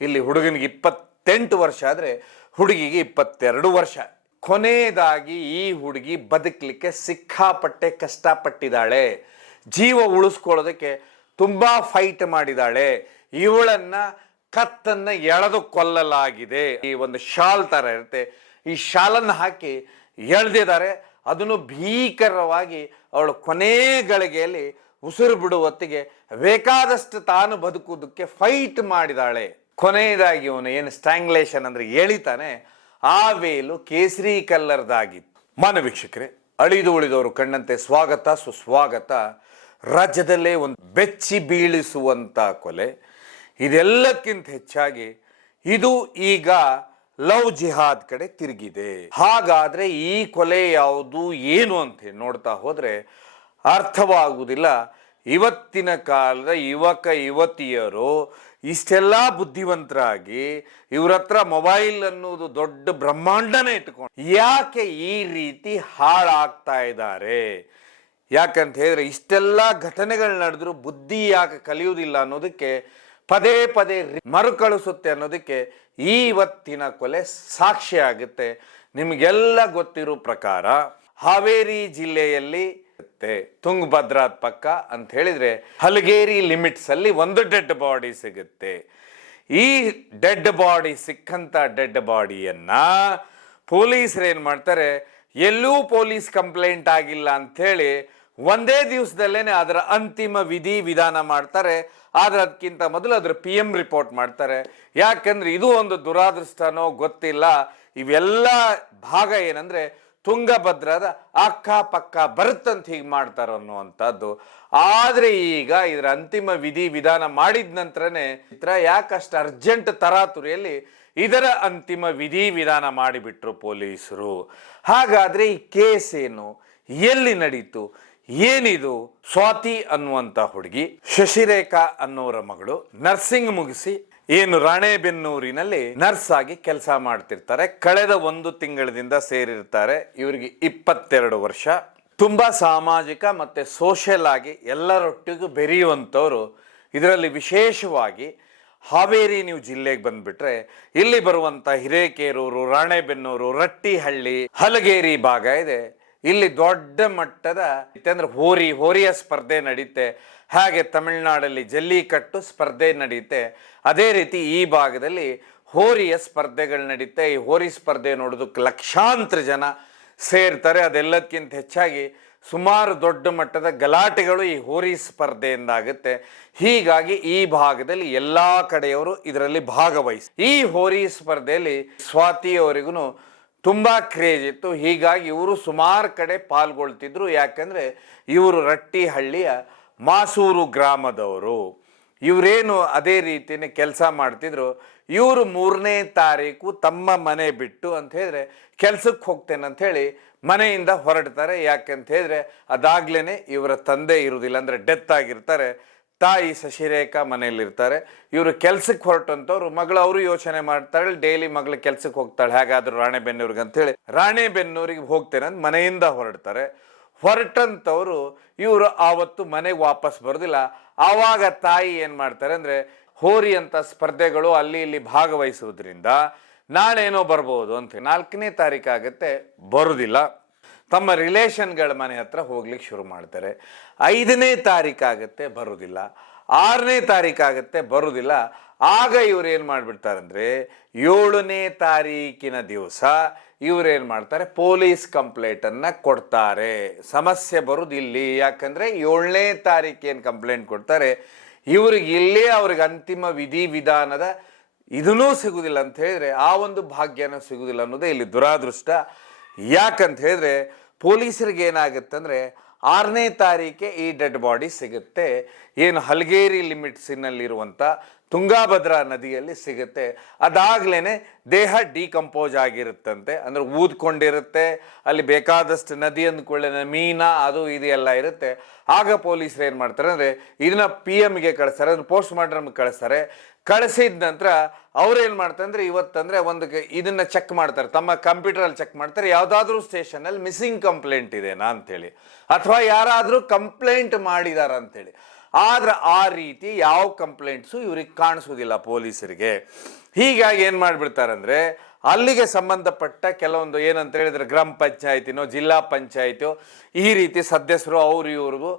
ಇಲ್ಲಿ ಹುಡುಗನಿಗೆ 28 ವರ್ಷ ಆದರೆ ಹುಡುಗಿಗೆ 22 ವರ್ಷ. ಕೊನೆಯದಾಗಿ ಈ ಹುಡುಗಿ ಬದುಕಲಿಕ್ಕೆ ಸಿಕ್ಕಾಪಟ್ಟೆ ಕಷ್ಟಪಟ್ಟಿದ್ದಾಳೆ, ಜೀವ ಉಳಿಸ್ಕೊಳ್ಳೋದಕ್ಕೆ ತುಂಬ ಫೈಟ್ ಮಾಡಿದ್ದಾಳೆ. ಇವಳನ್ನು ಕತ್ತನ್ನು ಎಳೆದು ಕೊಲ್ಲಲಾಗಿದೆ. ಈ ಒಂದು ಶಾಲ್ ಥರ ಇರುತ್ತೆ, ಈ ಶಾಲನ್ನು ಹಾಕಿ ಎಳೆದಿದ್ದಾರೆ. ಅದನ್ನು ಭೀಕರವಾಗಿ ಅವಳು ಕೊನೆ ಗಳಿಗೆಯಲ್ಲಿ ಉಸಿರು ಬಿಡುವತ್ತಿಗೆ ಬೇಕಾದಷ್ಟು ತಾನು ಬದುಕುವುದಕ್ಕೆ ಫೈಟ್ ಮಾಡಿದಾಳೆ. ಕೊನೆಯದಾಗಿ ಇವನು ಏನು ಸ್ಟ್ಯಾಂಗ್ಲೇಷನ್ ಅಂದರೆ ಎಳಿತಾನೆ, ಆ ವೇಲು ಕೇಸರಿ ಕಲ್ಲರ್ದಾಗಿತ್ತು. ಮಾನ್ಯ ವೀಕ್ಷಕರೇ, ಅಳಿದು ಉಳಿದವರು ಕಣ್ಣಂತೆ ಸ್ವಾಗತ ಸುಸ್ವಾಗತ. ರಾಜ್ಯದಲ್ಲೇ ಒಂದು ಬೆಚ್ಚಿ ಬೀಳಿಸುವಂಥ ಕೊಲೆ. ಇದೆಲ್ಲಕ್ಕಿಂತ ಹೆಚ್ಚಾಗಿ ಇದು ಈಗ ಲವ್ ಜಿಹಾದ್ ಕಡೆ ತಿರುಗಿದೆ. ಹಾಗಾದ್ರೆ ಈ ಕೊಲೆ ಯಾವುದು ಏನು ಅಂತ ಹೇಳಿ ನೋಡ್ತಾ ಹೋದ್ರೆ ಅರ್ಥವಾಗುವುದಿಲ್ಲ. ಇವತ್ತಿನ ಕಾಲದ ಯುವಕ ಯುವತಿಯರು ಇಷ್ಟೆಲ್ಲ ಬುದ್ಧಿವಂತರಾಗಿ ಇವ್ರ ಹತ್ರ ಮೊಬೈಲ್ ಅನ್ನೋದು ದೊಡ್ಡ ಬ್ರಹ್ಮಾಂಡನೇ ಇಟ್ಕೊಂಡು ಯಾಕೆ ಈ ರೀತಿ ಹಾಳಾಗ್ತಾ ಇದ್ದಾರೆ? ಯಾಕಂತ ಹೇಳಿದ್ರೆ ಇಷ್ಟೆಲ್ಲ ಘಟನೆಗಳು ನಡೆದ್ರು ಬುದ್ಧಿ ಯಾಕೆ ಕಲಿಯುವುದಿಲ್ಲ ಅನ್ನೋದಕ್ಕೆ ಪದೇ ಪದೇ ಮರುಕಳಿಸುತ್ತೆ ಅನ್ನೋದಕ್ಕೆ ಇವತ್ತಿನ ಕೊಲೆ ಸಾಕ್ಷಿ ಆಗುತ್ತೆ. ನಿಮಗೆಲ್ಲ ಗೊತ್ತಿರೋ ಪ್ರಕಾರ ಹಾವೇರಿ ಜಿಲ್ಲೆಯಲ್ಲಿ ತುಂಗಭದ್ರಾ ಪಕ್ಕ ಅಂತ ಹೇಳಿದ್ರೆ ಹಲಗೇರಿ ಲಿಮಿಟ್ಸ್ ಅಲ್ಲಿ ಒಂದು ಡೆಡ್ ಬಾಡಿ ಸಿಗುತ್ತೆ. ಈ ಡೆಡ್ ಬಾಡಿ ಸಿಕ್ಕಂತ ಡೆಡ್ ಬಾಡಿಯನ್ನ ಪೊಲೀಸರು ಏನ್ ಮಾಡ್ತಾರೆ, ಎಲ್ಲೂ ಪೊಲೀಸ್ ಕಂಪ್ಲೇಂಟ್ ಆಗಿಲ್ಲ ಅಂಥೇಳಿ ಒಂದೇ ದಿವಸದಲ್ಲೇನೆ ಅದರ ಅಂತಿಮ ವಿಧಿ ವಿಧಾನ ಮಾಡ್ತಾರೆ. ಆದ್ರೆ ಅದಕ್ಕಿಂತ ಮೊದಲು ಅದರ PM ರಿಪೋರ್ಟ್ ಮಾಡ್ತಾರೆ. ಯಾಕಂದ್ರೆ ಇದು ಒಂದು ದುರಾದೃಷ್ಟನೋ ಗೊತ್ತಿಲ್ಲ, ಇವೆಲ್ಲ ಭಾಗ ಏನಂದ್ರೆ ತುಂಗಭದ್ರಾದ ಅಕ್ಕಪಕ್ಕ ಬರುತ್ತಂತ ಹೀಗೆ ಮಾಡ್ತಾರ ಅನ್ನುವಂಥದ್ದು. ಆದ್ರೆ ಈಗ ಇದರ ಅಂತಿಮ ವಿಧಿ ವಿಧಾನ ಮಾಡಿದ ನಂತರನೇ ಯಾಕಷ್ಟು ಅರ್ಜೆಂಟ್ ತರಾತುರಿಯಲ್ಲಿ ಇದರ ಅಂತಿಮ ವಿಧಿ ವಿಧಾನ ಮಾಡಿಬಿಟ್ರು ಪೊಲೀಸರು. ಹಾಗಾದ್ರೆ ಈ ಕೇಸ್ ಏನು, ಎಲ್ಲಿ ನಡೀತು, ಏನಿದು? ಸ್ವಾತಿ ಅನ್ನುವಂಥ ಹುಡುಗಿ ಶಶಿರೇಖಾ ಅನ್ನೋರ ಮಗಳು, ನರ್ಸಿಂಗ್ ಮುಗಿಸಿ ಏನು ರಾಣೆಬೆನ್ನೂರಿನಲ್ಲಿ ನರ್ಸ್ ಆಗಿ ಕೆಲಸ ಮಾಡ್ತಿರ್ತಾರೆ. ಕಳೆದ 1 ತಿಂಗಳಿಂದ ಸೇರಿರ್ತಾರೆ. ಇವರಿಗೆ 22 ವರ್ಷ. ತುಂಬಾ ಸಾಮಾಜಿಕ ಮತ್ತೆ ಸೋಷಿಯಲ್ ಆಗಿ ಎಲ್ಲರೊಟ್ಟಿಗೂ ಬೆರೆಯುವಂಥವ್ರು. ಇದರಲ್ಲಿ ವಿಶೇಷವಾಗಿ ಹಾವೇರಿ ನೀವು ಜಿಲ್ಲೆಗೆ ಬಂದ್ಬಿಟ್ರೆ ಇಲ್ಲಿ ಬರುವಂತ ಹಿರೇಕೇರೂರು, ರಾಣೆಬೆನ್ನೂರು, ರಟ್ಟಿಹಳ್ಳಿ, ಹಲಗೇರಿ ಭಾಗ ಇದೆ. ಇಲ್ಲಿ ದೊಡ್ಡ ಮಟ್ಟದ ಅಂದ್ರೆ ಹೋರಿಯ ಸ್ಪರ್ಧೆ ನಡೀತೆ. ಹಾಗೆ ತಮಿಳುನಾಡಲ್ಲಿ ಜಲ್ಲಿಕಟ್ಟು ಸ್ಪರ್ಧೆ ನಡೀತೆ. ಅದೇ ರೀತಿ ಈ ಭಾಗದಲ್ಲಿ ಹೋರಿಯ ಸ್ಪರ್ಧೆಗಳು ನಡೀತೆ. ಈ ಹೋರಿ ಸ್ಪರ್ಧೆ ನೋಡೋದಕ್ಕೆ ಲಕ್ಷಾಂತರ ಜನ ಸೇರ್ತಾರೆ. ಅದೆಲ್ಲಕ್ಕಿಂತ ಹೆಚ್ಚಾಗಿ ಸುಮಾರು ದೊಡ್ಡ ಮಟ್ಟದ ಗಲಾಟೆಗಳು ಈ ಹೋರಿ ಸ್ಪರ್ಧೆಯಿಂದಾಗುತ್ತೆ. ಹೀಗಾಗಿ ಈ ಭಾಗದಲ್ಲಿ ಎಲ್ಲಾ ಕಡೆಯವರು ಇದರಲ್ಲಿ ಭಾಗವಹಿಸಿ ಈ ಹೋರಿ ಸ್ಪರ್ಧೆಯಲ್ಲಿ ಸ್ವಾತಿಯವರಿಗೂ ತುಂಬಾ ಕ್ರೇಜ್ ಇತ್ತು. ಹೀಗಾಗಿ ಇವರು ಸುಮಾರು ಕಡೆ ಪಾಲ್ಗೊಳ್ತಿದ್ರು. ಯಾಕಂದ್ರೆ ಇವರು ರಟ್ಟಿಹಳ್ಳಿಯ ಮಾಸೂರು ಗ್ರಾಮದವರು. ಇವರೇನು ಅದೇ ರೀತಿನೇ ಕೆಲಸ ಮಾಡ್ತಿದ್ರು. ಇವರು 3ನೇ ತಾರೀಕು ತಮ್ಮ ಮನೆ ಬಿಟ್ಟು ಅಂತ ಹೇಳಿದ್ರೆ ಕೆಲ್ಸಕ್ಕೆ ಹೋಗ್ತೇನೆ ಅಂತ ಹೇಳಿ ಮನೆಯಿಂದ ಹೊರಡ್ತಾರೆ. ಯಾಕಂತ ಹೇಳಿದ್ರೆ ಅದಾಗ್ಲೇನೆ ಇವರ ತಂದೆ ಇರುವುದಿಲ್ಲ, ಅಂದ್ರೆ ಡೆತ್ ಆಗಿರ್ತಾರೆ. ತಾಯಿ ಶಶಿರೇಖಾ ಮನೆಯಲ್ಲಿರ್ತಾರೆ. ಇವರು ಕೆಲ್ಸಕ್ಕೆ ಹೊರಟಂತವ್ರು. ಮಗಳು ಅವರು ಯೋಚನೆ ಮಾಡ್ತಾಳೆ, ಡೈಲಿ ಮಗಳು ಕೆಲ್ಸಕ್ಕೆ ಹೋಗ್ತಾಳೆ, ಹೇಗಾದ್ರೂ ರಾಣೆಬೆನ್ನೂರಿಗೆ ಅಂತ ಹೇಳಿ ರಾಣೆಬೆನ್ನೂರಿಗೆ ಹೋಗ್ತೇನೆ ಅಂತ ಮನೆಯಿಂದ ಹೊರಡ್ತಾರೆ. ಹೊರಟಂತವ್ರು ಇವರು ಆವತ್ತು ಮನೆಗೆ ವಾಪಸ್ ಬರೋದಿಲ್ಲ. ಆವಾಗ ತಾಯಿ ಏನ್ ಮಾಡ್ತಾರೆ ಅಂದ್ರೆ ಹೋರಿ ಅಂತ ಸ್ಪರ್ಧೆಗಳು ಅಲ್ಲಿ ಇಲ್ಲಿ ಭಾಗವಹಿಸುವುದರಿಂದ ನಾಳೇನೋ ಬರ್ಬೋದು ಅಂತ 4ನೇ ತಾರೀಕು ಆಗುತ್ತೆ, ಬರುದಿಲ್ಲ. ತಮ್ಮ ರಿಲೇಷನ್ಗಳ ಮನೆ ಹತ್ರ ಹೋಗ್ಲಿಕ್ಕೆ ಶುರು ಮಾಡ್ತಾರೆ. 5ನೇ ತಾರೀಕು ಆಗುತ್ತೆ, ಬರುದಿಲ್ಲ. 6ನೇ ತಾರೀಕು ಆಗುತ್ತೆ, ಬರುದಿಲ್ಲ. ಆಗ ಇವ್ರು ಏನ್ ಮಾಡ್ಬಿಡ್ತಾರೆ ಅಂದ್ರೆ 7ನೇ ತಾರೀಕಿನ ದಿವಸ ಇವ್ರೇನ್ ಮಾಡ್ತಾರೆ, ಪೊಲೀಸ್ ಕಂಪ್ಲೇಂಟ್ ಅನ್ನ ಕೊಡ್ತಾರೆ. ಸಮಸ್ಯೆ ಬರುದು ಇಲ್ಲಿ. ಯಾಕಂದ್ರೆ 7ನೇ ತಾರೀಕು ಏನ್ ಕಂಪ್ಲೇಂಟ್ ಕೊಡ್ತಾರೆ, ಇವ್ರಿಗೆ ಇಲ್ಲೇ ಅವ್ರಿಗೆ ಅಂತಿಮ ವಿಧಿ ವಿಧಾನದ ಇದನ್ನೂ ಸಿಗುದಿಲ್ಲ ಅಂತ ಹೇಳಿದ್ರೆ ಆ ಒಂದು ಭಾಗ್ಯನೂ ಸಿಗುದಿಲ್ಲ ಅನ್ನೋದೇ ಇಲ್ಲಿ ದುರಾದೃಷ್ಟ. ಯಾಕಂತ ಹೇಳಿದ್ರೆ ಪೊಲೀಸರಿಗೆ ಏನಾಗುತ್ತಂದ್ರೆ 6ನೇ ತಾರೀಕೆ ಈ ಡೆಡ್ ಬಾಡಿ ಸಿಗುತ್ತೆ. ಏನು ಹಲಗೇರಿ ಲಿಮಿಟ್ಸಿನಲ್ಲಿರುವಂಥ ತುಂಗಭದ್ರಾ ನದಿಯಲ್ಲಿ ಸಿಗುತ್ತೆ. ಅದಾಗ್ಲೇನೆ ದೇಹ ಡಿಕಂಪೋಸ್ ಆಗಿರುತ್ತಂತೆ, ಅಂದ್ರೆ ಊದ್ಕೊಂಡಿರುತ್ತೆ. ಅಲ್ಲಿ ಬೇಕಾದಷ್ಟು ನದಿ ಅಂದ್ಕೊಳ್ಳೆ ಮೀನ ಅದು ಇದು ಎಲ್ಲ ಇರುತ್ತೆ. ಆಗ ಪೊಲೀಸರು ಏನು ಮಾಡ್ತಾರೆ ಅಂದರೆ ಇದನ್ನ PMಗೆ ಕಳಿಸ್ತಾರೆ, ಅದನ್ನ ಪೋಸ್ಟ್ ಮಾರ್ಟಮ್ಗೆ ಕಳಿಸ್ತಾರೆ. ಕಳಿಸಿದ ನಂತರ ಅವ್ರೇನು ಮಾಡ್ತಾರೆ ಅಂದರೆ ಇವತ್ತಂದರೆ ಒಂದು ಇದನ್ನ ಚೆಕ್ ಮಾಡ್ತಾರೆ, ತಮ್ಮ ಕಂಪ್ಯೂಟರಲ್ಲಿ ಚೆಕ್ ಮಾಡ್ತಾರೆ, ಯಾವುದಾದ್ರೂ ಸ್ಟೇಷನಲ್ಲಿ ಮಿಸ್ಸಿಂಗ್ ಕಂಪ್ಲೇಂಟ್ ಇದೆನಾ ಅಂಥೇಳಿ, ಅಥವಾ ಯಾರಾದರೂ ಕಂಪ್ಲೇಂಟ್ ಮಾಡಿದಾರ ಅಂಥೇಳಿ. ಆದ್ರೆ ಆ ರೀತಿ ಯಾವ ಕಂಪ್ಲೇಂಟ್ಸು ಇವ್ರಿಗೆ ಕಾಣಿಸೋದಿಲ್ಲ ಪೊಲೀಸರಿಗೆ. ಹೀಗಾಗಿ ಏನು ಮಾಡಿಬಿಡ್ತಾರಂದ್ರೆ ಅಲ್ಲಿಗೆ ಸಂಬಂಧಪಟ್ಟ ಕೆಲವೊಂದು ಏನಂತ ಹೇಳಿದ್ರೆ ಗ್ರಾಮ ಪಂಚಾಯತಿನೋ ಜಿಲ್ಲಾ ಪಂಚಾಯತಿಯೋ ಈ ರೀತಿ ಸದಸ್ಯರು ಅವ್ರು ಇವ್ರಿಗೂ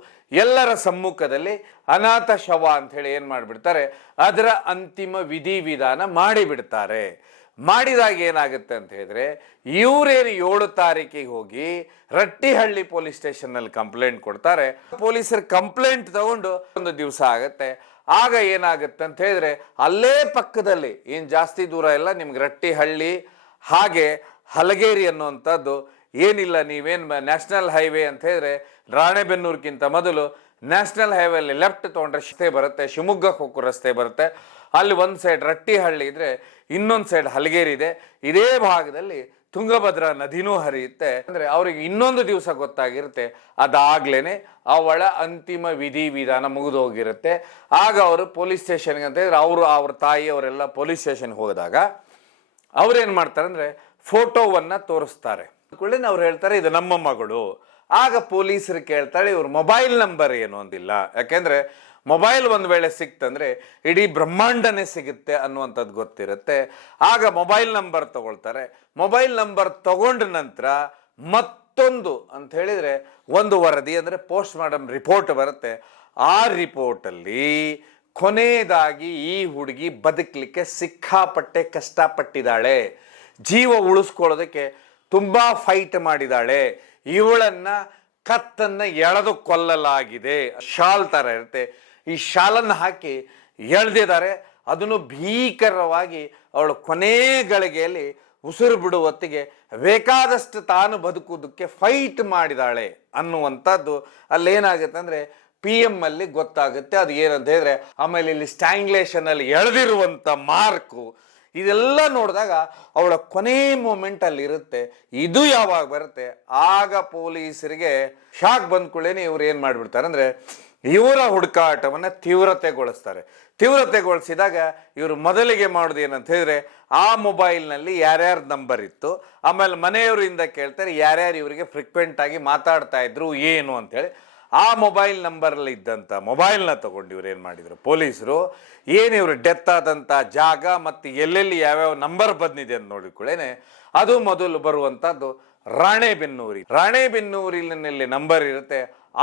ಎಲ್ಲರ ಸಮ್ಮುಖದಲ್ಲಿ ಅನಾಥ ಶವ ಅಂತ ಹೇಳಿ ಏನು ಮಾಡಿಬಿಡ್ತಾರೆ, ಅದರ ಅಂತಿಮ ವಿಧಿವಿಧಾನ ಮಾಡಿಬಿಡ್ತಾರೆ. ಮಾಡಿದಾಗ ಏನಾಗುತ್ತೆ ಅಂತ ಹೇಳಿದ್ರೆ ಇವರೇನು 7 ತಾರೀಕಿಗೆ ಹೋಗಿ ರಟ್ಟಿಹಳ್ಳಿ ಪೊಲೀಸ್ ಸ್ಟೇಷನ್ನಲ್ಲಿ ಕಂಪ್ಲೇಂಟ್ ಕೊಡ್ತಾರೆ. ಪೊಲೀಸರು ಕಂಪ್ಲೇಂಟ್ ತಗೊಂಡು ಒಂದು ದಿವಸ ಆಗುತ್ತೆ. ಆಗ ಏನಾಗುತ್ತೆ ಅಂತ ಹೇಳಿದ್ರೆ ಅಲ್ಲೇ ಪಕ್ಕದಲ್ಲಿ ಏನು ಜಾಸ್ತಿ ದೂರ ಇಲ್ಲ, ನಿಮ್ಗೆ ರಟ್ಟಿಹಳ್ಳಿ ಹಾಗೆ ಹಲಗೇರಿ ಅನ್ನುವಂಥದ್ದು ಏನಿಲ್ಲ. ನೀವೇನು ನ್ಯಾಷನಲ್ ಹೈವೇ ಅಂತ ಹೇಳಿದ್ರೆ ರಾಣೆಬೆನ್ನೂರ್ಗಿಂತ ಮೊದಲು ನ್ಯಾಷನಲ್ ಹೈವೇಲಿ ಲೆಫ್ಟ್ ತೊಗೊಂಡ್ರೆ ರಸ್ತೆ ಬರುತ್ತೆ, ಶಿವಮೊಗ್ಗಕ್ಕೆ ಹೋಗೋ ರಸ್ತೆ ಬರುತ್ತೆ. ಅಲ್ಲಿ ಒಂದು ಸೈಡ್ ರಟ್ಟಿಹಳ್ಳಿ ಇದ್ರೆ ಇನ್ನೊಂದು ಸೈಡ್ ಹಲಗೇರಿ ಇದೆ. ಇದೇ ಭಾಗದಲ್ಲಿ ತುಂಗಭದ್ರಾ ನದಿನೂ ಹರಿಯುತ್ತೆ. ಅಂದ್ರೆ ಅವ್ರಿಗೆ ಇನ್ನೊಂದು ದಿವಸ ಗೊತ್ತಾಗಿರುತ್ತೆ, ಅದಾಗ್ಲೇನೆ ಅವಳ ಅಂತಿಮ ವಿಧಿವಿಧಾನ ಮುಗಿದು ಹೋಗಿರುತ್ತೆ. ಆಗ ಅವರು ಪೊಲೀಸ್ ಸ್ಟೇಷನ್ಗೆ ಅಂತ ಹೇಳಿದ್ರೆ ಅವ್ರ ತಾಯಿ ಅವರೆಲ್ಲ ಪೊಲೀಸ್ ಸ್ಟೇಷನ್ಗೆ ಹೋದಾಗ ಅವ್ರೇನ್ ಮಾಡ್ತಾರೆ ಅಂದ್ರೆ ಫೋಟೋವನ್ನ ತೋರಿಸ್ತಾರೆ. ಅವ್ರು ಹೇಳ್ತಾರೆ ಇದು ನಮ್ಮ ಮಗಳು. ಆಗ ಪೊಲೀಸರು ಕೇಳ್ತಾಳೆ ಇವ್ರ ಮೊಬೈಲ್ ನಂಬರ್ ಏನು ಅಂದಿಲ್ಲ. ಯಾಕೆಂದ್ರೆ ಮೊಬೈಲ್ ಒಂದು ವೇಳೆ ಸಿಕ್ತಂದ್ರೆ ಇಡೀ ಬ್ರಹ್ಮಾಂಡನೇ ಸಿಗುತ್ತೆ ಅನ್ನುವಂಥದ್ದು ಗೊತ್ತಿರುತ್ತೆ. ಆಗ ಮೊಬೈಲ್ ನಂಬರ್ ತಗೊಳ್ತಾರೆ. ಮೊಬೈಲ್ ನಂಬರ್ ತಗೊಂಡ ನಂತರ ಮತ್ತೊಂದು ಅಂತ ಹೇಳಿದ್ರೆ ಒಂದು ವರದಿ ಅಂದ್ರೆ ಪೋಸ್ಟ್ ಮಾರ್ಟಮ್ ರಿಪೋರ್ಟ್ ಬರುತ್ತೆ. ಆ ರಿಪೋರ್ಟಲ್ಲಿ ಕೊನೆಯದಾಗಿ ಈ ಹುಡುಗಿ ಬದುಕಲಿಕ್ಕೆ ಸಿಕ್ಕಾಪಟ್ಟೆ ಕಷ್ಟಪಟ್ಟಿದ್ದಾಳೆ, ಜೀವ ಉಳಿಸ್ಕೊಳ್ಳೋದಕ್ಕೆ ತುಂಬಾ ಫೈಟ್ ಮಾಡಿದಾಳೆ, ಇವಳನ್ನ ಕತ್ತನ್ನ ಎಳೆದು ಕೊಲ್ಲಲಾಗಿದೆ. ಶಾಲ್ ತರ ಇರುತ್ತೆ, ಈ ಶಾಲನ್ನು ಹಾಕಿ ಎಳೆದಿದ್ದಾರೆ. ಅದನ್ನು ಭೀಕರವಾಗಿ ಅವಳು ಕೊನೆ ಗಳಿಗೆಯಲ್ಲಿ ಉಸಿರು ಬಿಡುವ ಹೊತ್ತಿಗೆ ಬೇಕಾದಷ್ಟು ತಾನು ಬದುಕುವುದಕ್ಕೆ ಫೈಟ್ ಮಾಡಿದಾಳೆ ಅನ್ನುವಂಥದ್ದು ಅಲ್ಲೇನಾಗುತ್ತೆ ಅಂದ್ರೆ PM ಅಲ್ಲಿ ಗೊತ್ತಾಗುತ್ತೆ. ಅದು ಏನಂತ ಹೇಳಿದ್ರೆ ಆಮೇಲೆ ಇಲ್ಲಿ ಸ್ಟ್ಯಾಂಗ್ಲೇಷನ್ ಅಲ್ಲಿ ಎಳೆದಿರುವಂತ ಮಾರ್ಕು ಇದೆಲ್ಲ ನೋಡಿದಾಗ ಅವಳ ಕೊನೆ ಮೂಮೆಂಟ್ ಅಲ್ಲಿ ಇರುತ್ತೆ. ಇದು ಯಾವಾಗ ಬರುತ್ತೆ ಆಗ ಪೊಲೀಸರಿಗೆ ಶಾಕ್ ಬಂದ್ಕೊಳ್ಳೇನೆ ಇವ್ರು ಏನ್ ಮಾಡ್ಬಿಡ್ತಾರೆ ಅಂದ್ರೆ ಇವರ ಹುಡುಕಾಟವನ್ನ ತೀವ್ರತೆಗೊಳಿಸಿದಾಗ ಇವರು ಮೊದಲಿಗೆ ಮಾಡೋದು ಏನಂತ ಹೇಳಿದ್ರೆ ಆ ಮೊಬೈಲ್ನಲ್ಲಿ ಯಾರ್ಯಾರ ನಂಬರ್ ಇತ್ತು, ಆಮೇಲೆ ಮನೆಯವರಿಂದ ಕೇಳ್ತಾರೆ ಯಾರ್ಯಾರು ಇವರಿಗೆ ಫ್ರೀಕ್ವೆಂಟ್ ಆಗಿ ಮಾತಾಡ್ತಾ ಇದ್ರು ಏನು ಅಂತೇಳಿ ಆ ಮೊಬೈಲ್ ನಂಬರಲ್ಲಿ ಇದ್ದಂಥ ಮೊಬೈಲ್ನ ತಗೊಂಡು ಇವ್ರು ಏನು ಮಾಡಿದ್ರು ಪೊಲೀಸರು ಏನು ಇವರು ಡೆತ್ ಆದಂಥ ಜಾಗ ಮತ್ತು ಎಲ್ಲೆಲ್ಲಿ ಯಾವ್ಯಾವ ನಂಬರ್ ಬಂದಿದೆ ಅಂತ ನೋಡಿಕೊಳ್ಳೇನೆ ಅದು ಮೊದಲು ಬರುವಂಥದ್ದು ರಾಣೆಬೆನ್ನೂರಿನಲ್ಲಿ ನಂಬರ್ ಇರುತ್ತೆ.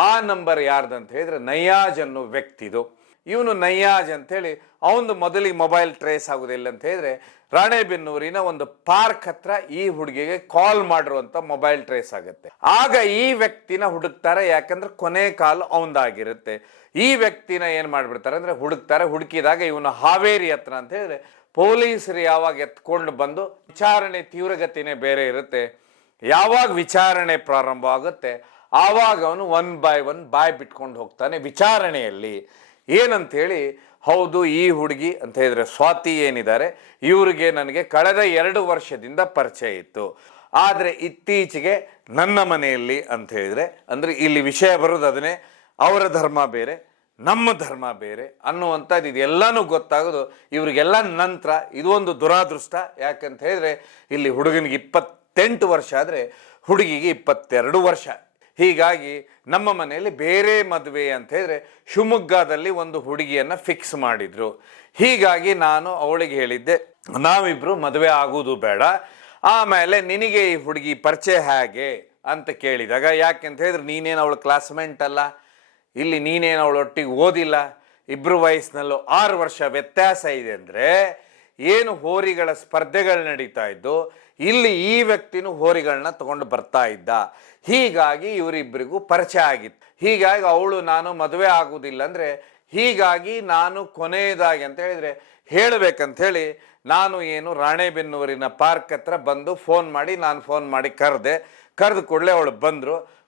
ಆ ನಂಬರ್ ಯಾರ್ದಂತ ಹೇಳಿದ್ರೆ ನಯ್ಯಾಜ್ ಅನ್ನೋ ವ್ಯಕ್ತಿದು. ಇವನು ನಯ್ಯಾಜ್ ಅಂತ ಹೇಳಿ ಅವನು ಮೊದಲಿಗೆ ಮೊಬೈಲ್ ಟ್ರೇಸ್ ಆಗುದಿಲ್ಲ ಅಂತ ಹೇಳಿದ್ರೆ ರಾಣೆಬೆನ್ನೂರಿನ ಒಂದು ಪಾರ್ಕ್ ಹತ್ರ ಈ ಹುಡುಗಿಗೆ ಕಾಲ್ ಮಾಡಿರುವಂತ ಮೊಬೈಲ್ ಟ್ರೇಸ್ ಆಗುತ್ತೆ. ಆಗ ಈ ವ್ಯಕ್ತಿನ ಹುಡುಕ್ತಾರೆ, ಯಾಕಂದ್ರೆ ಕೊನೆ ಕಾಲ್ ಅವಂದಾಗಿರುತ್ತೆ. ಈ ವ್ಯಕ್ತಿನ ಏನ್ ಮಾಡ್ಬಿಡ್ತಾರೆ ಅಂದ್ರೆ ಹುಡುಕಿದಾಗ ಇವನು ಹಾವೇರಿ ಹತ್ರ ಅಂತ ಹೇಳಿದ್ರೆ ಪೊಲೀಸರು ಯಾವಾಗ ಎತ್ಕೊಂಡು ಬಂದು ವಿಚಾರಣೆ ತೀವ್ರಗತಿನೇ ಬೇರೆ ಇರುತ್ತೆ. ಯಾವಾಗ ವಿಚಾರಣೆ ಪ್ರಾರಂಭ ಆಗುತ್ತೆ ಆವಾಗ ಅವನು 1 by 1 ಬಾಯ್ ಬಿಟ್ಕೊಂಡು ಹೋಗ್ತಾನೆ ವಿಚಾರಣೆಯಲ್ಲಿ. ಏನಂತ ಹೇಳಿ, ಹೌದು ಈ ಹುಡುಗಿ ಅಂತ ಹೇಳಿದ್ರೆ ಸ್ವಾತಿ ಏನಿದ್ದಾರೆ ಇವರಿಗೆ ನನಗೆ ಕಳೆದ 2 ವರ್ಷದಿಂದ ಪರಿಚಯ ಇತ್ತು. ಆದರೆ ಇತ್ತೀಚೆಗೆ ನನ್ನ ಮನೆಯಲ್ಲಿ ಅಂತ ಹೇಳಿದ್ರೆ ಅಂದ್ರೆ ಇಲ್ಲಿ ವಿಷಯ ಬರೋದು ಅದನ್ನೇ, ಅವರ ಧರ್ಮ ಬೇರೆ ನಮ್ಮ ಧರ್ಮ ಬೇರೆ ಅನ್ನುವಂಥದ್ದು ಇದೆಲ್ಲಾನು ಗೊತ್ತಾಗೋದು ಇವರಿಗೆಲ್ಲ ನಂತರ. ಇದು ಒಂದು ದುರಾದೃಷ್ಟ. ಯಾಕಂತ ಹೇಳಿದ್ರೆ ಇಲ್ಲಿ ಹುಡುಗನಿಗೆ 28 ವರ್ಷ ಆದರೆ ಹುಡುಗಿಗೆ 22 ವರ್ಷ. ಹೀಗಾಗಿ ನಮ್ಮ ಮನೆಯಲ್ಲಿ ಬೇರೆ ಮದುವೆ ಅಂತ ಹೇಳಿದ್ರೆ ಶಿವಮೊಗ್ಗದಲ್ಲಿ ಒಂದು ಹುಡುಗಿಯನ್ನ ಫಿಕ್ಸ್ ಮಾಡಿದ್ರು. ಹೀಗಾಗಿ ನಾನು ಅವಳಿಗೆ ಹೇಳಿದ್ದೆ ನಾವಿಬ್ರು ಮದುವೆ ಆಗುವುದು ಬೇಡ, ಆಮೇಲೆ ನಿನಗೆ ಈ ಹುಡುಗಿ ಪರಿಚಯ ಹೇಗೆ ಅಂತ ಕೇಳಿದಾಗ, ಯಾಕೆಂತ ಹೇಳಿದ್ರೆ ನೀನೇನು ಅವಳ ಕ್ಲಾಸ್ಮೇಟ್ ಅಲ್ಲ, ಇಲ್ಲಿ ನೀನೇನು ಅವಳೊಟ್ಟಿಗೆ ಓದಿಲ್ಲ, ಇಬ್ರು ವಯಸ್ಸಿನಲ್ಲೂ 6 ವರ್ಷ ವ್ಯತ್ಯಾಸ ಇದೆ ಅಂದರೆ ಏನು ಹೋರಿಗಳ ಸ್ಪರ್ಧೆಗಳು ನಡೀತಾ ಇದ್ದು ಇಲ್ಲಿ ಈ ವ್ಯಕ್ತಿನೂ ಹೋರಿಗಳನ್ನ ತಗೊಂಡು ಬರ್ತಾ ಇದ್ದ. ಹೀಗಾಗಿ ಇವರಿಬ್ಬರಿಗೂ ಪರಿಚಯ ಆಗಿತ್ತು. ಹೀಗಾಗಿ ಅವಳು ನಾನು ಮದುವೆ ಆಗುವುದಿಲ್ಲ ಅಂದ್ರೆ ಹೀಗಾಗಿ ನಾನು ಕೊನೆಯದಾಗಿ ಅಂತ ಹೇಳಿದ್ರೆ ಹೇಳಬೇಕಂತ ಹೇಳಿ ನಾನು ಏನು ರಾಣೆಬೆನ್ನೂರಿನ ಪಾರ್ಕ್ ಹತ್ರ ಬಂದು ಫೋನ್ ಮಾಡಿ ಕರೆದ ಕೂಡಲೇ ಅವಳು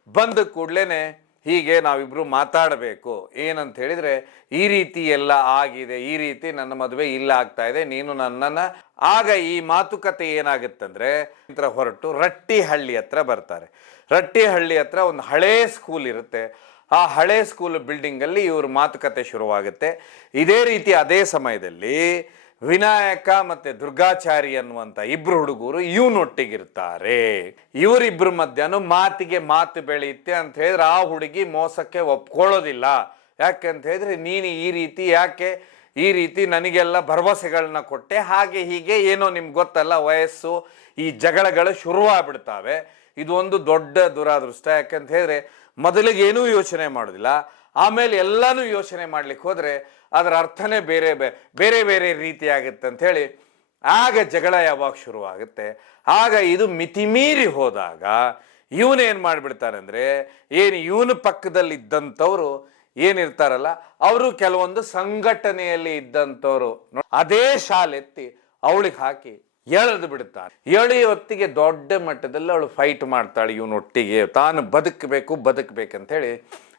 ಬಂದ ಕೂಡಲೇ ಹೀಗೆ ನಾವಿಬ್ರು ಮಾತಾಡಬೇಕು ಏನಂತ ಹೇಳಿದ್ರೆ ಈ ರೀತಿ ಎಲ್ಲ ಆಗಿದೆ, ಈ ರೀತಿ ನನ್ನ ಮದುವೆ ಇಲ್ಲ ಆಗ್ತಾ ಇದೆ, ನೀನು ನನ್ನನ್ನ. ಆಗ ಈ ಮಾತುಕತೆ ಏನಾಗುತ್ತಂದ್ರೆ ಹೊರಟು ರಟ್ಟಿಹಳ್ಳಿ ಹತ್ರ ಬರ್ತಾರೆ. ರಟ್ಟಿಹಳ್ಳಿ ಹತ್ರ ಒಂದು ಹಳೇ ಸ್ಕೂಲ್ ಇರುತ್ತೆ. ಆ ಹಳೇ ಸ್ಕೂಲ್ ಬಿಲ್ಡಿಂಗ್ ಅಲ್ಲಿ ಇವ್ರ ಮಾತುಕತೆ ಶುರುವಾಗುತ್ತೆ. ಇದೇ ರೀತಿ ಅದೇ ಸಮಯದಲ್ಲಿ ವಿನಾಯಕ ಮತ್ತೆ ದುರ್ಗಾಚಾರಿ ಅನ್ನುವಂತ ಇಬ್ರು ಹುಡುಗರು ಇವನೊಟ್ಟಿಗಿರ್ತಾರೆ. ಇವರಿಬ್ರು ಮಧ್ಯಾಹ್ನ ಮಾತಿಗೆ ಮಾತು ಬೆಳೆಯುತ್ತೆ ಅಂತ ಹೇಳಿದ್ರೆ ಆ ಹುಡುಗಿ ಮೋಸಕ್ಕೆ ಒಪ್ಕೊಳ್ಳೋದಿಲ್ಲ. ಯಾಕಂತ ಹೇಳಿದ್ರೆ ನೀನು ಈ ರೀತಿ ನನಗೆಲ್ಲ ಭರವಸೆಗಳನ್ನ ಕೊಟ್ಟೆ, ಹಾಗೆ ಹೀಗೆ ಏನೋ ನಿಮ್ಗೆ ಗೊತ್ತಲ್ಲ, ವಯಸ್ಸು, ಈ ಜಗಳಗಳು ಶುರುವಾಗ್ಬಿಡ್ತಾವೆ. ಇದು ಒಂದು ದೊಡ್ಡ ದುರಾದೃಷ್ಟ. ಯಾಕಂತ ಹೇಳಿದ್ರೆ ಮೊದಲಿಗೆ ಏನೂ ಯೋಚನೆ ಮಾಡೋದಿಲ್ಲ, ಆಮೇಲೆ ಎಲ್ಲನೂ ಯೋಚನೆ ಮಾಡ್ಲಿಕ್ಕೆ ಹೋದ್ರೆ ಅದರ ಅರ್ಥನೇ ಬೇರೆ ಬೇರೆ ಬೇರೆ ರೀತಿ ಆಗುತ್ತೆ ಅಂತ ಹೇಳಿ ಆಗ ಜಗಳ ಯಾವಾಗ ಶುರುವಾಗುತ್ತೆ, ಆಗ ಇದು ಮಿತಿಮೀರಿ ಹೋದಾಗ ಇವನೇನು ಮಾಡಿಬಿಡ್ತಾರೆ ಅಂದರೆ, ಇವನ ಪಕ್ಕದಲ್ಲಿ ಇದ್ದಂಥವ್ರು ಏನಿರ್ತಾರಲ್ಲ ಅವರು ಕೆಲವೊಂದು ಸಂಘಟನೆಯಲ್ಲಿ ಇದ್ದಂಥವ್ರು ಅದೇ ಶಾಲೆತ್ತಿ ಅವಳಿಗೆ ಹಾಕಿ ಎಳೆದು ಬಿಡ್ತಾರೆ. ಹೊತ್ತಿಗೆ ದೊಡ್ಡ ಮಟ್ಟದಲ್ಲಿ ಅವಳು ಫೈಟ್ ಮಾಡ್ತಾಳೆ ಇವನೊಟ್ಟಿಗೆ, ತಾನು ಬದುಕಬೇಕಂತ ಹೇಳಿ.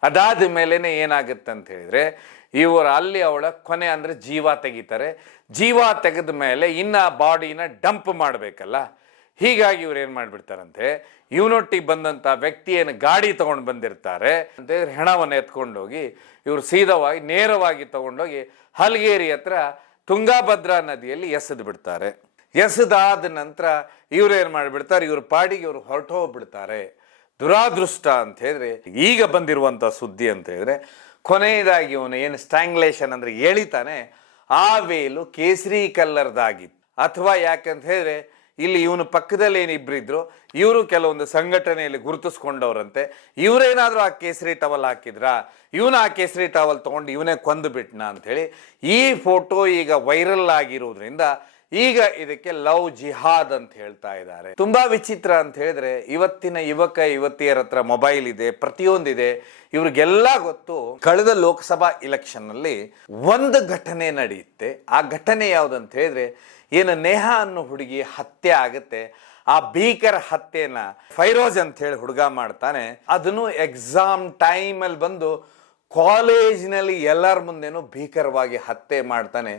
ಅದಾದ ಮೇಲೇನೆ ಏನಾಗುತ್ತೆ ಅಂತ ಹೇಳಿದ್ರೆ, ಇವರು ಅಲ್ಲಿ ಅವಳ ಕೊನೆ ಅಂದರೆ ಜೀವ ತೆಗಿತಾರೆ. ಜೀವ ತೆಗೆದ ಮೇಲೆ ಇನ್ನು ಬಾಡಿನ ಡಂಪ್ ಮಾಡಬೇಕಲ್ಲ, ಹೀಗಾಗಿ ಇವ್ರು ಏನು ಮಾಡಿಬಿಡ್ತಾರಂತೆ, ಇವನೊಟ್ಟಿಗೆ ಬಂದಂಥ ವ್ಯಕ್ತಿ ಏನು ಗಾಡಿ ತೊಗೊಂಡು ಬಂದಿರ್ತಾರೆ ಅಂತ ಹೆಣವನ್ನು ಎತ್ಕೊಂಡೋಗಿ ಇವರು ಸೀದವಾಗಿ ನೇರವಾಗಿ ತೊಗೊಂಡೋಗಿ ಹಲಗೇರಿ ಹತ್ರ ತುಂಗಾಭದ್ರಾ ನದಿಯಲ್ಲಿ ಎಸೆದು ಬಿಡ್ತಾರೆ. ಎಸೆದಾದ ನಂತರ ಇವ್ರು ಏನು ಮಾಡಿಬಿಡ್ತಾರೆ, ಇವ್ರ ಪಾಡಿಗೆ ಇವರು ಹೊರಟೋಗ್ಬಿಡ್ತಾರೆ. ದುರಾದೃಷ್ಟ ಅಂತ ಹೇಳಿದ್ರೆ ಈಗ ಬಂದಿರುವಂಥ ಸುದ್ದಿ ಅಂತ ಹೇಳಿದ್ರೆ, ಕೊನೆಯದಾಗಿ ಇವನು ಏನು ಸ್ಟ್ಯಾಂಗ್ಲೇಷನ್ ಅಂದರೆ ಎಳಿತಾನೆ, ಆ ವೇಲು ಕೇಸರಿ ಕಲ್ಲರ್ದಾಗಿತ್ತು. ಅಥವಾ ಯಾಕಂತ ಹೇಳಿದ್ರೆ ಇಲ್ಲಿ ಇವನು ಪಕ್ಕದಲ್ಲಿ ಏನಿಬ್ಬರಿದ್ರು, ಇವರು ಕೆಲವೊಂದು ಸಂಘಟನೆಯಲ್ಲಿ ಗುರುತಿಸ್ಕೊಂಡವ್ರಂತೆ. ಇವರೇನಾದರೂ ಆ ಕೇಸರಿ ಟವಲ್ ಹಾಕಿದ್ರ, ಇವನು ಆ ಕೇಸರಿ ಟವಲ್ ತೊಗೊಂಡು ಇವನೇ ಕೊಂದು ಬಿಟ್ನ ಅಂಥೇಳಿ ಈ ಫೋಟೋ ಈಗ ವೈರಲ್ ಆಗಿರೋದ್ರಿಂದ ಈಗ ಇದಕ್ಕೆ ಲವ್ ಜಿಹಾದ್ ಅಂತ ಹೇಳ್ತಾ ಇದ್ದಾರೆ. ತುಂಬಾ ವಿಚಿತ್ರ ಅಂತ ಹೇಳಿದ್ರೆ, ಇವತ್ತಿನ ಯುವತಿಯರ ಹತ್ರ ಮೊಬೈಲ್ ಇದೆ, ಪ್ರತಿಯೊಂದಿದೆ, ಇವ್ರಿಗೆಲ್ಲ ಗೊತ್ತು. ಕಳೆದ ಲೋಕಸಭಾ ಇಲೆಕ್ಷನ್ ನಲ್ಲಿ ಒಂದು ಘಟನೆ ನಡೆಯುತ್ತೆ. ಆ ಘಟನೆ ಯಾವುದಂತ ಹೇಳಿದ್ರೆ, ಏನು ನೇಹಾ ಅನ್ನೋ ಹುಡುಗಿ ಹತ್ಯೆ ಆಗುತ್ತೆ. ಆ ಭೀಕರ ಹತ್ಯೆನ ಫೈರೋಜ್ ಅಂತ ಹೇಳಿ ಹುಡುಗ ಮಾಡ್ತಾನೆ. ಅದನ್ನು ಎಕ್ಸಾಮ್ ಟೈಮಲ್ಲಿ ಬಂದು ಕಾಲೇಜಿನಲ್ಲಿ ಎಲ್ಲರ ಮುಂದೆನೂ ಭೀಕರವಾಗಿ ಹತ್ಯೆ ಮಾಡ್ತಾನೆ.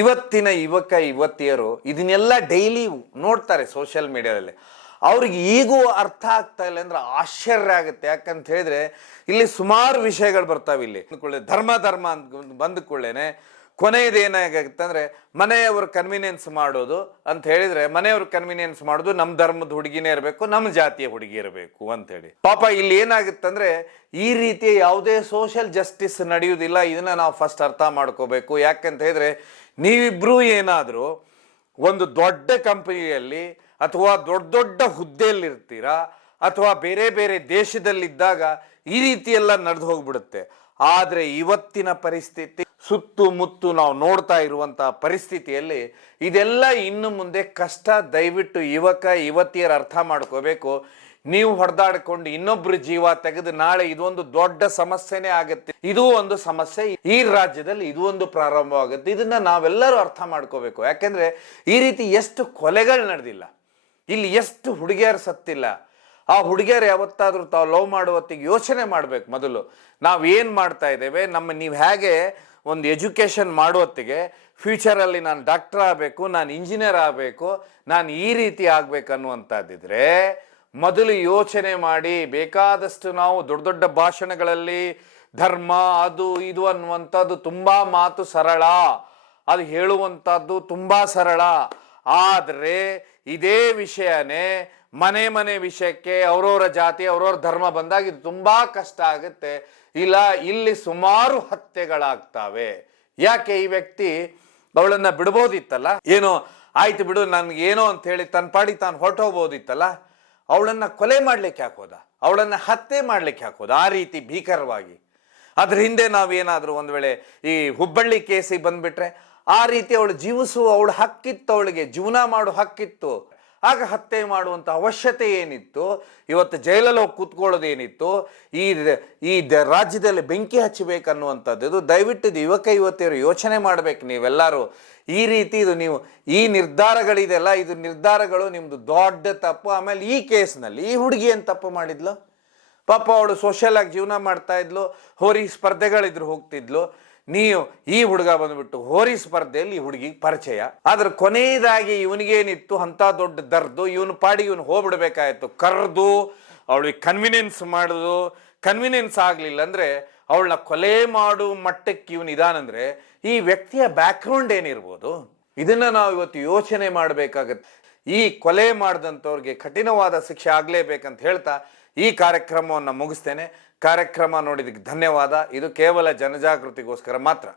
ಇವತ್ತಿನ ಯುವತಿಯರು ಇದನ್ನೆಲ್ಲ ಡೈಲಿ ನೋಡ್ತಾರೆ ಸೋಷಿಯಲ್ ಮೀಡಿಯಾದಲ್ಲಿ. ಅವ್ರಿಗೆ ಈಗೂ ಅರ್ಥ ಆಗ್ತಾ ಇಲ್ಲ ಅಂದ್ರೆ ಆಶ್ಚರ್ಯ ಆಗುತ್ತೆ. ಯಾಕಂತ ಹೇಳಿದ್ರೆ ಇಲ್ಲಿ ಸುಮಾರು ವಿಷಯಗಳು ಬರ್ತಾವೆ. ಇಲ್ಲಿ ಧರ್ಮ ಅಂತ ಬಂದುಕೊಳ್ಳೇನೆ ಕೊನೆಯದು ಏನಾಗುತ್ತೆ ಅಂದರೆ, ಮನೆಯವರು ಕನ್ವೀನಿಯನ್ಸ್ ಮಾಡೋದು ಅಂತ ಹೇಳಿದ್ರೆ, ಮನೆಯವರು ಕನ್ವೀನಿಯನ್ಸ್ ಮಾಡೋದು ನಮ್ಮ ಧರ್ಮದ ಹುಡುಗಿನೇ ಇರಬೇಕು, ನಮ್ಮ ಜಾತಿಯ ಹುಡುಗಿ ಇರಬೇಕು ಅಂತೇಳಿ. ಪಾಪ ಇಲ್ಲಿ ಏನಾಗುತ್ತೆ ಅಂದರೆ, ಈ ರೀತಿಯ ಯಾವುದೇ ಸೋಷಿಯಲ್ ಜಸ್ಟಿಸ್ ನಡೆಯುವುದಿಲ್ಲ. ಇದನ್ನ ನಾವು ಫಸ್ಟ್ ಅರ್ಥ ಮಾಡ್ಕೋಬೇಕು. ಯಾಕಂತ ಹೇಳಿದ್ರೆ, ನೀವಿಬ್ರು ಏನಾದರೂ ಒಂದು ದೊಡ್ಡ ಕಂಪನಿಯಲ್ಲಿ ಅಥವಾ ದೊಡ್ಡ ಹುದ್ದೆಯಲ್ಲಿರ್ತೀರಾ, ಅಥವಾ ಬೇರೆ ಬೇರೆ ದೇಶದಲ್ಲಿದ್ದಾಗ ಈ ರೀತಿ ಎಲ್ಲ ನಡೆದು ಹೋಗ್ಬಿಡುತ್ತೆ. ಆದರೆ ಇವತ್ತಿನ ಪರಿಸ್ಥಿತಿ, ಸುತ್ತಮುತ್ತು ನಾವು ನೋಡ್ತಾ ಇರುವಂತಹ ಪರಿಸ್ಥಿತಿಯಲ್ಲಿ ಇದೆಲ್ಲ ಇನ್ನು ಮುಂದೆ ಕಷ್ಟ. ದಯವಿಟ್ಟು ಯುವತಿಯರು ಅರ್ಥ ಮಾಡ್ಕೋಬೇಕು. ನೀವು ಹೊಡೆದಾಡಿಕೊಂಡು ಇನ್ನೊಬ್ರು ಜೀವ ತೆಗೆದು ನಾಳೆ ಇದೊಂದು ದೊಡ್ಡ ಸಮಸ್ಯೆನೇ ಆಗುತ್ತೆ. ಇದು ಒಂದು ಸಮಸ್ಯೆ ಈ ರಾಜ್ಯದಲ್ಲಿ, ಇದು ಒಂದು ಪ್ರಾರಂಭವಾಗುತ್ತೆ. ಇದನ್ನ ನಾವೆಲ್ಲರೂ ಅರ್ಥ ಮಾಡ್ಕೋಬೇಕು. ಯಾಕೆಂದ್ರೆ ಈ ರೀತಿ ಎಷ್ಟು ಕೊಲೆಗಳು ನಡೆದಿಲ್ಲ, ಇಲ್ಲಿ ಎಷ್ಟು ಹುಡುಗಿಯರು ಸತ್ತಿಲ್ಲ. ಆ ಹುಡುಗಿಯರು ಯಾವತ್ತಾದ್ರೂ ತಾವು ಲವ್ ಮಾಡುವತ್ತಿಗೆ ಯೋಚನೆ ಮಾಡ್ಬೇಕು. ಮೊದಲು ನಾವೇನು ಮಾಡ್ತಾ ಇದ್ದೇವೆ, ನೀವು ಹೇಗೆ ಒಂದು ಎಜುಕೇಷನ್ ಮಾಡುವತ್ತಿಗೆ ಫ್ಯೂಚರಲ್ಲಿ ನಾನು ಡಾಕ್ಟರ್ ಆಗಬೇಕು, ನಾನು ಇಂಜಿನಿಯರ್ ಆಗಬೇಕು, ನಾನು ಈ ರೀತಿ ಆಗ್ಬೇಕು ಅನ್ನುವಂಥದ್ದಿದ್ರೆ ಮೊದಲು ಯೋಚನೆ ಮಾಡಿ. ಬೇಕಾದಷ್ಟು ನಾವು ದೊಡ್ಡ ಭಾಷಣಗಳಲ್ಲಿ ಧರ್ಮ ಅದು ಇದು ಅನ್ನುವಂಥದ್ದು ತುಂಬಾ ಮಾತು ಸರಳ, ಅದು ಹೇಳುವಂಥದ್ದು ತುಂಬಾ ಸರಳ. ಆದರೆ ಇದೇ ವಿಷಯನೇ ಮನೆ ವಿಷಯಕ್ಕೆ ಅವ್ರವ್ರ ಜಾತಿ ಅವ್ರವ್ರ ಧರ್ಮ ಬಂದಾಗ ಇದು ತುಂಬಾ ಕಷ್ಟ ಆಗುತ್ತೆ. ಇಲ್ಲ, ಇಲ್ಲಿ ಸುಮಾರು ಹತ್ಯೆಗಳಾಗ್ತವೆ. ಯಾಕೆ? ಈ ವ್ಯಕ್ತಿ ಅವಳನ್ನ ಬಿಡ್ಬೋದಿತ್ತಲ್ಲ, ಏನೋ ಆಯ್ತು ಬಿಡು ನನ್ಗೇನೋ ಅಂತ ಹೇಳಿ ತನ್ನ ಪಾಡಿ ತಾನು ಹೊರಟೋಗ್ಬೋದಿತ್ತಲ್ಲ. ಅವಳನ್ನ ಕೊಲೆ ಮಾಡ್ಲಿಕ್ಕೆ ಹಾಕೋದ, ಅವಳನ್ನ ಹತ್ಯೆ ಮಾಡ್ಲಿಕ್ಕೆ ಹಾಕೋದ ಆ ರೀತಿ ಭೀಕರವಾಗಿ. ಅದ್ರ ಹಿಂದೆ ನಾವೇನಾದ್ರೂ ಒಂದ್ ವೇಳೆ ಈ ಹುಬ್ಬಳ್ಳಿ ಕೇಸಿಗೆ ಬಂದ್ಬಿಟ್ರೆ, ಆ ರೀತಿ ಅವಳು ಜೀವಿಸುವ ಅವಳು ಹಕ್ಕಿತ್ತು, ಅವಳಿಗೆ ಜೀವನ ಮಾಡೋ ಹಕ್ಕಿತ್ತು. ಆಗ ಹತ್ಯೆ ಮಾಡುವಂಥ ಅವಶ್ಯಕತೆ ಏನಿತ್ತು? ಇವತ್ತು ಜೈಲಲ್ಲಿ ಹೋಗಿ ಕೂತ್ಕೊಳ್ಳೋದೇನಿತ್ತು? ಈ ರಾಜ್ಯದಲ್ಲಿ ಬೆಂಕಿ ಹಚ್ಚಬೇಕನ್ನುವಂಥದ್ದು. ದಯವಿಟ್ಟು ಯುವತಿಯರು ಯೋಚನೆ ಮಾಡ್ಬೇಕು. ನೀವೆಲ್ಲರೂ ಈ ರೀತಿ ನೀವು ಈ ನಿರ್ಧಾರಗಳಿದೆಲ್ಲ, ಇದು ನಿರ್ಧಾರಗಳು ನಿಮ್ದು ದೊಡ್ಡ ತಪ್ಪು. ಆಮೇಲೆ ಈ ಕೇಸ್ನಲ್ಲಿ ಈ ಹುಡುಗಿ ಏನು ತಪ್ಪು ಮಾಡಿದ್ಲು? ಪಾಪ ಅವಳು ಸೋಷಿಯಲ್ ಆಗಿ ಜೀವನ ಮಾಡ್ತಾ ಇದ್ಲು, ಹೋರಿ ಸ್ಪರ್ಧೆಗಳಿದ್ರು ಹೋಗ್ತಿದ್ಲು. ನೀವು ಈ ಹುಡುಗ ಬಂದ್ಬಿಟ್ಟು ಹೋರಿ ಸ್ಪರ್ಧೆಯಲ್ಲಿ ಈ ಹುಡುಗಿಗೆ ಪರಿಚಯ. ಆದ್ರೆ ಕೊನೆಯದಾಗಿ ಇವನಿಗೇನಿತ್ತು ಅಂತ ದೊಡ್ಡ ದರ್ದು, ಇವನು ಪಾಡಿಗೆ ಇವನು ಹೋಗ್ಬಿಡ್ಬೇಕಾಯ್ತು. ಕರೆದು ಅವಳಿಗೆ ಕನ್ವಿನೆನ್ಸ್ ಮಾಡುದು, ಕನ್ವಿನೆನ್ಸ್ ಆಗ್ಲಿಲ್ಲ ಅಂದ್ರೆ ಅವಳನ್ನ ಕೊಲೆ ಮಾಡು ಮಟ್ಟಕ್ಕೆ ಇವನು ಇದಾನಂದ್ರೆ ಈ ವ್ಯಕ್ತಿಯ ಬ್ಯಾಕ್ಗ್ರೌಂಡ್ ಏನಿರ್ಬೋದು? ಇದನ್ನ ನಾವು ಇವತ್ತು ಯೋಚನೆ ಮಾಡಬೇಕಾಗತ್ತೆ. ಈ ಕೊಲೆ ಮಾಡಿದಂಥವ್ರಿಗೆ ಕಠಿಣವಾದ ಶಿಕ್ಷೆ ಆಗ್ಲೇಬೇಕಂತ ಹೇಳ್ತಾ ಈ ಕಾರ್ಯಕ್ರಮವನ್ನು ಮುಗಿಸ್ತೇನೆ. ಕಾರ್ಯಕ್ರಮ ನೋಡಿದ್ದಕ್ಕೆ ಧನ್ಯವಾದ. ಇದು ಕೇವಲ ಜನಜಾಗೃತಿಗೋಸ್ಕರ ಮಾತ್ರ.